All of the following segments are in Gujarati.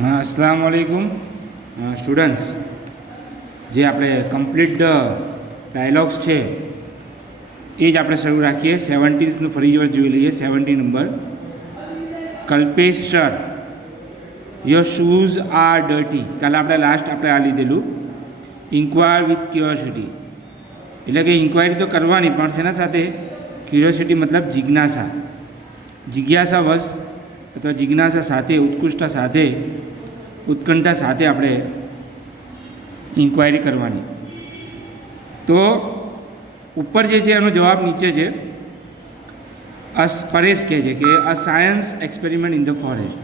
हाँ, अस्सलाम वालेकुम स्टूडेंट्स। जे આપણે કમ્પ્લીટ ડાયલોગ્સ છે એ જ આપણે શરૂ રાખીએ। 17નું ફરી વાર જોઈ લઈએ। 17 નંબર, Kalpesh sir, your shoes are dirty. કાલે આપણે લાસ્ટ આપણે આ લીધેલું, ઇન્ક્વાયર વિથ ક્યુરિયોસિટી, એટલે કે ઇન્ક્વાયરી તો કરવાની, પણ શેના સાથે? ક્યુરિયોસિટી મતલબ જિજ્ઞાસા, જિજ્ઞાસાવશ અથવા જિજ્ઞાસા સાથે, ઉત્કૃષ્ટતા સાથે, ઉત્કંઠા સાથે આપણે ઇન્ક્વાયરી કરવાની। તો ઉપર જે છે એનો જવાબ નીચે છે। પરેશ કહે છે કે a science experiment in the forest,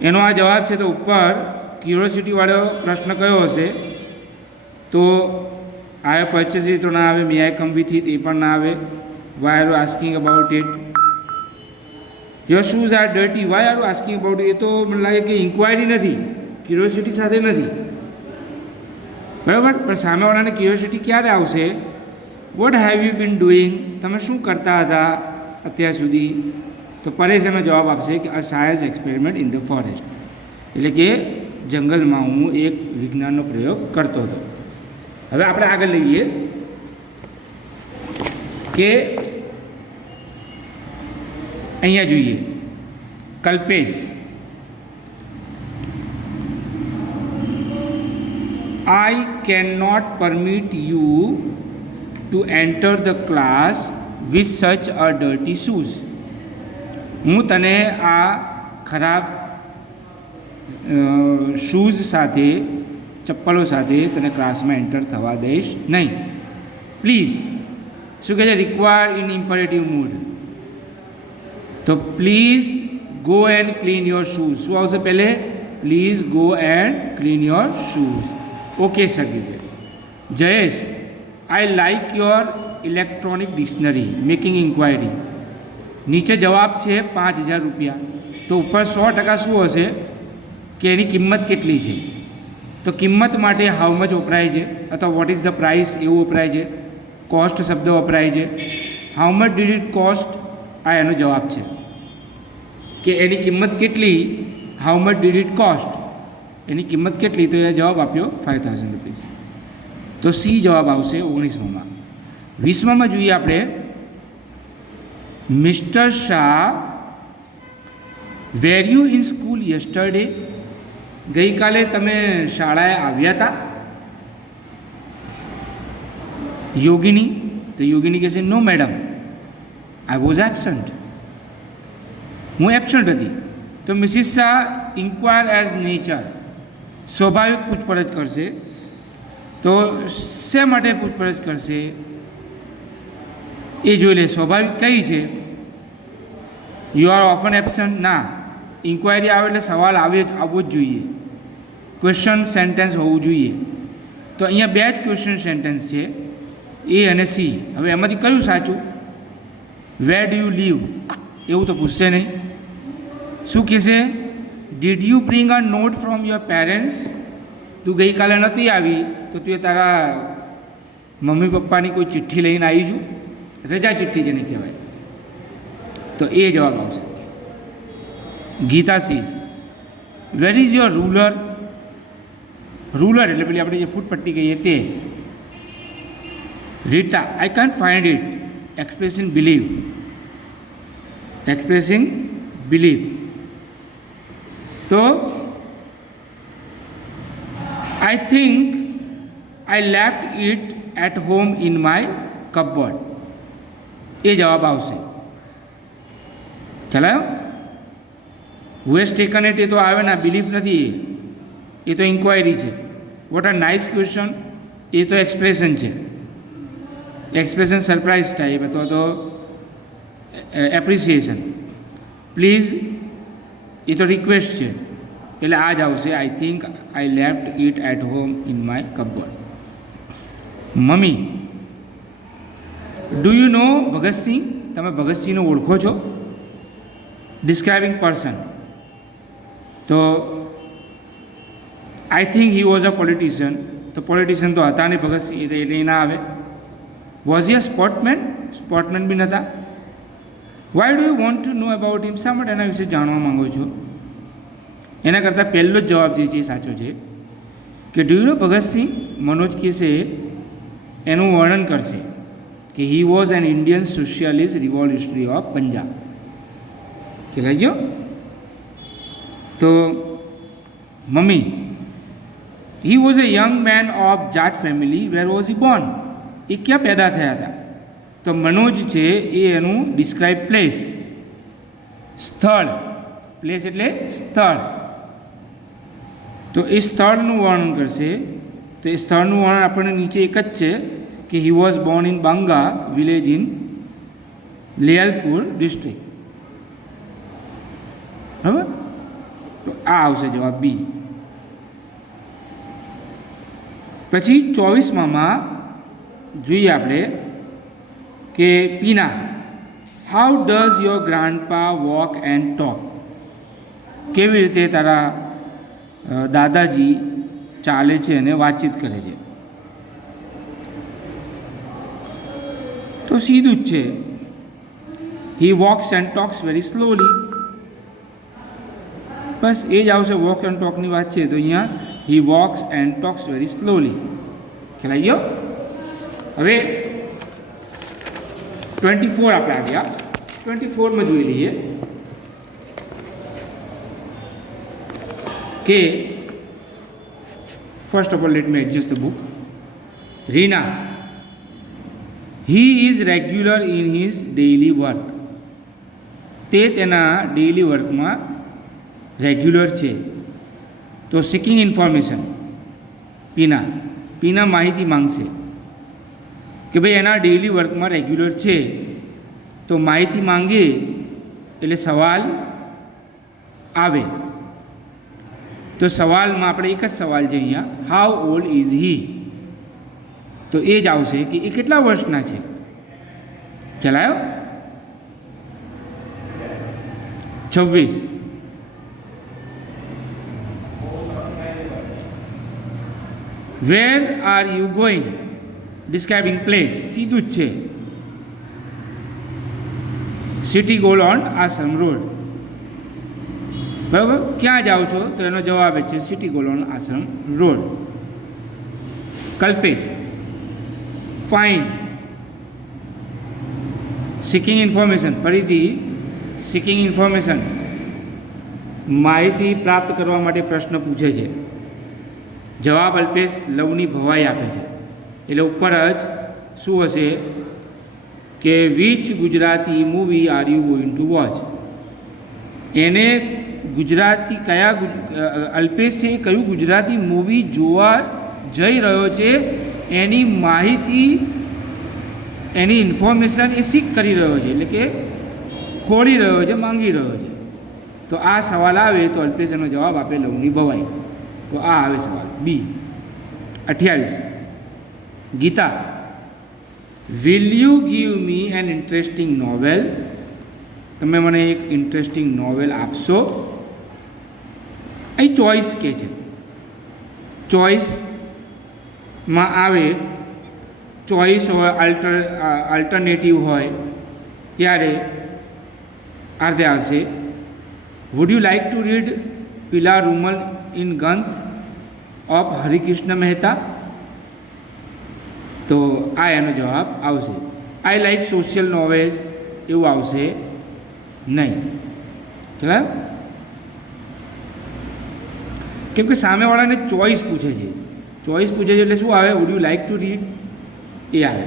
એનો આ જવાબ છે। તો ઉપર ક્યુરિયોસિટીવાળો પ્રશ્ન કયો હશે? તો આઈ પરચેસ ઇટ તો ના આવે, મે આઈ કમ વિથ ઇટ એ પણ ના આવે, why are you asking about it, your shoes are dirty, why are you asking about it, એ તો મને લાગે કે ઇન્ક્વાયરી નથી, ક્યુરિયોસિટી સાથે નથી, બરાબર। પણ સામેવાળાને ક્યુરિયોસિટી ક્યારે આવશે? What have you bin doing, તમે શું કરતા હતા અત્યાર સુધી? તો પરેશ એનો જવાબ આપશે કે a science experiment in the forest, એટલે કે જંગલમાં હું એક વિજ્ઞાનનો પ્રયોગ કરતો હતો। હવે આપણે આગળ લઈએ કે અહીંયા જોઈએ, Kalpesh, I cannot permit you to enter the class with such a dirty shoes. હું તને આ ખરાબ શૂઝ સાથે, ચપ્પલો સાથે તને ક્લાસમાં એન્ટર થવા દઈશ નહીં, પ્લીઝ। શું કહે છે? રિક્વાયર ઇન ઇમ્પરેટિવ મૂડ, તો please go and clean your shoes. શું આવશે પહેલે? Please go and clean your shoes. Okay sir છે। Jayesh, I like your electronic dictionary, making inquiry. નીચે જવાબ છે 5000 રૂપિયા, તો ઉપર 100% શું હશે કે એની કિંમત કેટલી છે? તો કિંમત માટે હાઉ મચ વપરાય છે, અથવા વોટ ઇઝ ધ પ્રાઇસ એવું વપરાય છે, કોસ્ટ શબ્દ વપરાય છે, how much did it cost, આ એનો જવાબ છે કે એની કિંમત કેટલી, how much did it cost, એની કિંમત કેટલી, તો એ જવાબ આપ્યો 5000 રૂપીસ। તો સી જવાબ આવશે 19માં। 20માં જોઈએ આપણે, Mr Shah, were you in school yesterday, ગઈકાલે તમે શાળાએ આવ્યા હતા? યોગિની, તો યોગિની કહેશે no madam, I was absent, હું એબસન્ટ હતી। તો Mrs Shah inquire as nature, સ્વાભાવિક પૂછપરછ કરશે। તો શા માટે પૂછપરછ કરશે એ જોઈ લે। સ્વાભાવિક કઈ છે? યુ આર ઓફન એબસન્ટ, ના, ઇન્ક્વાયરી આવે એટલે સવાલ આવવો જ જોઈએ, ક્વેશ્ચન સેન્ટેન્સ હોવું જોઈએ। તો અહીંયા બે જ ક્વેશ્ચન સેન્ટેન્સ છે, એ અને સી। હવે એમાંથી કયું સાચું? વેર ડુ યુ લીવ, એવું તો પૂછશે નહીં। શું કહેશે? Did you bring a note from your parents, તું ગઈકાલે નથી આવી તો તું તારા મમ્મી પપ્પાની કોઈ ચિઠ્ઠી લઈને આવી છું, રજા ચિઠ્ઠી જેને કહેવાય, તો એ જવાબ આવશે। Geeta sees, where is your ruler, ruler એટલે પેલી આપણે જે ફૂટપટ્ટી કહીએ તે। Rita, I can't find it, expressing believe, expressing believe. તો I think I left it at home in my cupboard, એ જવાબ આવશે। ચલાયો? હુ હેઝ ટેકન ઇટ, એ તો આવે ના, બિલીફ નથી, એ તો ઇન્ક્વાયરી છે। વોટ આર નાઇસ ક્વેશ્ચન, એ તો એક્સપ્રેશન છે, એક્સપ્રેશન સરપ્રાઇઝ ટાઈપ અથવા તો એપ્રિસિએશન। પ્લીઝ, એ તો રિક્વેસ્ટ છે, એટલે આ જ આવશે, I think I left it at home in my cupboard. મમ્મી, ડુ યુ નો ભગતસિંહ, તમે ભગતસિંહને ઓળખો છો? ડિસ્ક્રાઇબિંગ પર્સન, તો I think he was a politician, તો પોલિટિશિયન તો હતા નહીં ભગતસિંહ, એટલે ના આવે। વોઝ યે સ્પોર્ટમેન, સ્પોર્ટમેન બી નહોતા। Why do you want to know about him, શા માટે એના વિશે જાણવા માંગો છો? એના કરતાં પહેલો જ જવાબ જે છે એ સાચો છે કે do you know Bhagat Singh? Manoj કહેશે, એનું વર્ણન કરશે કે he was an Indian socialist revolutionary of Punjab. કે લાગ્યો? તો mummy, he was a young man of Jat family, where was he born? એ ક્યાં પેદા થયા હતા? તો મનોજ છે એ એનું ડિસ્ક્રાઇબ પ્લેસ, સ્થળ, પ્લેસ એટલે સ્થળ, તો એ સ્થળનું વર્ણન કરશે. તો એ સ્થળનું વર્ણન આપણને નીચે એક જ છે કે he was born in Banga village in Lyallpur district. બરાબર? તો આ આવશે જવાબ બી. પછી 24માં જોઈએ આપણે કે Pina, how does your grandpa walk and talk? કેવી રીતે તારા દાદાજી ચાલે છે અને વાતચીત કરે છે? તો સીધું જ છે, he walks and talks very slowly. બસ એ જ આવશે. વોક એન્ડ ટોકની વાત છે તો અહીંયા he walks and talks very slowly. ખ્યાલ આવી ગયો? હવે 24 આપણે આવ્યા. 24માં જોઈ લઈએ કે first of all let me adjust the book. Reena, he is regular in his daily work. તે તેના ડેઇલી વર્કમાં રેગ્યુલર છે. તો સિકિંગ ઇન્ફોર્મેશન, પીના માહિતી માંગશે કે ભાઈ એના ડેઇલી વર્કમાં રેગ્યુલર છે. તો માહિતી માંગે એટલે સવાલ આવે. તો સવાલમાં આપણે એક જ સવાલ છે અહીંયા, હાઉ ઓલ્ડ ઇઝ હી? તો એ જ આવશે કે એ કેટલા વર્ષના છે. ખ્યાલ આવ્યો? 26, where are you going? Describing place, સીધું જ છે. City gold Ashram road. બરાબર? ક્યાં જાઓ છો? તો એનો જવાબ છે city gold Ashram road. Kalpesh, fine, seeking information, ફરીથી સિકિંગ ઇન્ફોર્મેશન, માહિતી પ્રાપ્ત કરવા માટે પ્રશ્ન પૂછે છે. જવાબ અલ્પેશ લવની ભવાઈ આપે છે. એટલે ઉપર જ શું હશે કે which Gujarati movie R you going to watch? એને ગુજરાતી અલ્પેશ છે એ કયું ગુજરાતી મૂવી જોવા જઈ રહ્યો છે એની માહિતી, એની ઇન્ફોર્મેશન એ શીખ કરી રહ્યો છે, એટલે કે ખોળી રહ્યો છે, માંગી રહ્યો છે. તો આ સવાલ આવે તો અલ્પેશ એનો જવાબ આપે લવની ભવાઈ. તો આ આવે સવાલ B. 28, Geeta, will you give me an interesting novel? તમે મને એક ઇન્ટરેસ્ટિંગ નોવેલ આપશો? અહીં ચોઈસ કે છે. ચોઈસમાં આવે, ચોઈસ હોય, અલ્ટરનેટિવ હોય ત્યારે અર્થે આવશે would you like to read Pila Rumal in ગંથ ઓફ હરિકૃષ્ણ મહેતા? તો આ એનો જવાબ આવશે. આઈ લાઇક સોશિયલ નોવેલ્સ એવું આવશે નહીં. ખ્યાલ? કેમ કે સામેવાળાને ચોઈસ પૂછે છે. ચોઈસ પૂછે છે એટલે શું આવે? Would you like to read એ આવે.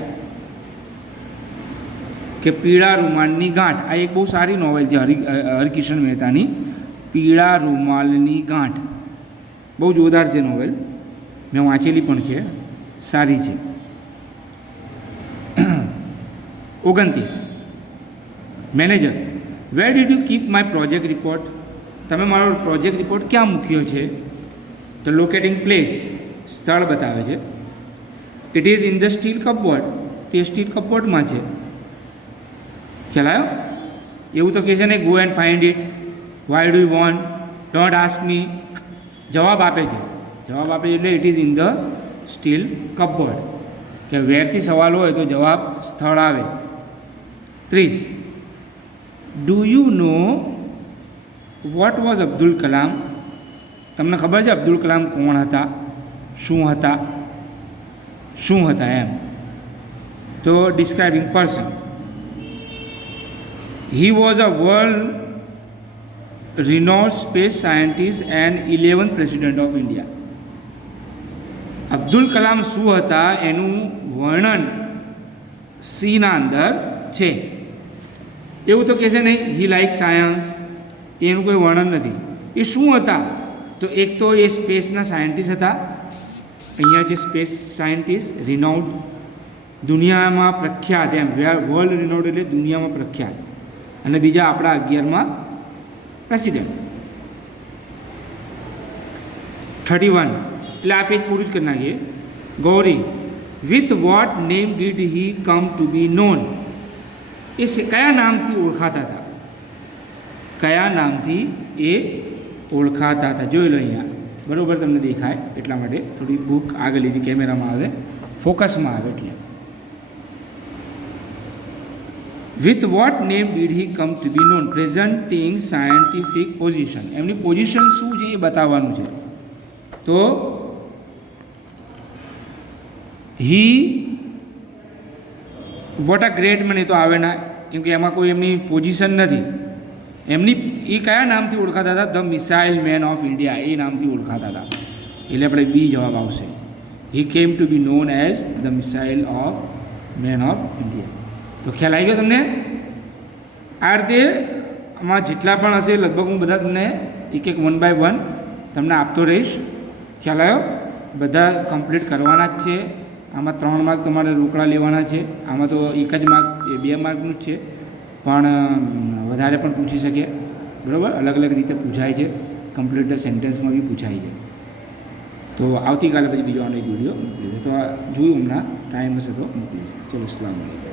કે પીળા રૂમાલની ગાંઠ, આ એક બહુ સારી નોવેલ છે હરિકૃષ્ણ મહેતાની, પીળા રૂમાલની ગાંઠ. બહુ જોરદાર છે નોવેલ, મેં વાંચેલી પણ છે, સારી છે. 29, manager, where did you keep my project report? તમે મારો પ્રોજેક્ટ રિપોર્ટ ક્યાં મૂક્યો છે? તો લોકેટિંગ પ્લેસ, સ્થળ બતાવે છે. It is in the steel cupboard, તે સ્ટીલ કપબોર્ડમાં છે. ખ્યાલ આવ્યો? એવું તો કહે છે ને, go and find it, Y do you want, don't ask me. જવાબ આપે છે. જવાબ આપે એટલે it is in the steel cupboard. કે વેરથી સવાલ હોય તો જવાબ સ્થળ આવે. 30, do you know what was Abdul Kalam તમને ખબર છે અબ્દુલ કલામ કોણ હતા, શું હતા, શું હતા એમ? તો describing person, he was a world renowned space scientist and 11th president of India. Abdul Kalam શું હતા એનું વર્ણન સીના અંદર છે. એવું તો કહેશે નહીં હી લાઇક સાયન્સ, એનું કોઈ વર્ણન નથી. એ શું હતા? તો એક તો એ સ્પેસના સાયન્ટિસ્ટ હતા. અહીંયા જે સ્પેસ સાયન્ટિસ્ટ રિનાઉન્ડ, દુનિયામાં પ્રખ્યાત, એમ વર્લ્ડ રિનાઉન્ડ એટલે દુનિયામાં પ્રખ્યાત. અને બીજા આપણા 11માં પ્રેસિડેન્ટ. 31 એટલે આ પેજ પૂરું જ કરી નાખીએ. Gauri, with what name did he come to be known? એ કયા નામથી ઓળખાતા હતા? કયા નામથી એ ઓળખાતા હતા? જોઈ લો અહીંયા, બરાબર તમને દેખાય એટલા માટે થોડી બુક આગળ લીધી, કેમેરામાં આવે, ફોકસમાં આવે એટલે. With what name did he come to be known? Presenting scientific position. એમની પોઝિશન શું છે એ બતાવવાનું છે. તો હી વોટ અ ગ્રેટ મને તો આવે ના, કેમ કે એમાં કોઈ એમની પોઝિશન નથી. એમની એ કયા નામથી ઓળખાતા હતા? The missile man of India, એ નામથી ઓળખાતા હતા. એટલે આપણે બી જવાબ આવશે. He came to be known as the missile of man of India. તો ખ્યાલ આવી ગયો તમને? આ રીતે આમાં જેટલા પણ હશે લગભગ હું બધા તમને એક એક 1 by 1 તમને આપતો રહીશ. ખ્યાલ આવ્યો? બધા કમ્પ્લીટ કરવાના જ છે. આમાં 3 માર્ક તમારે રોકડા લેવાના છે. આમાં તો એક જ માર્ક, 2 માર્કનું જ છે, પણ વધારે પણ પૂછી શકે. બરાબર? અલગ અલગ રીતે પૂછાય છે. કમ્પ્લીટ સેન્ટેન્સમાં બી પૂછાય છે. તો આવતીકાલે પછી બીજો આનો એક વિડીયો મોકલીશ. તો જોયું હમણાં ટાઈમ હશે તો મોકલીશ. ચલો, અસ્સલામ વાલેકુમ.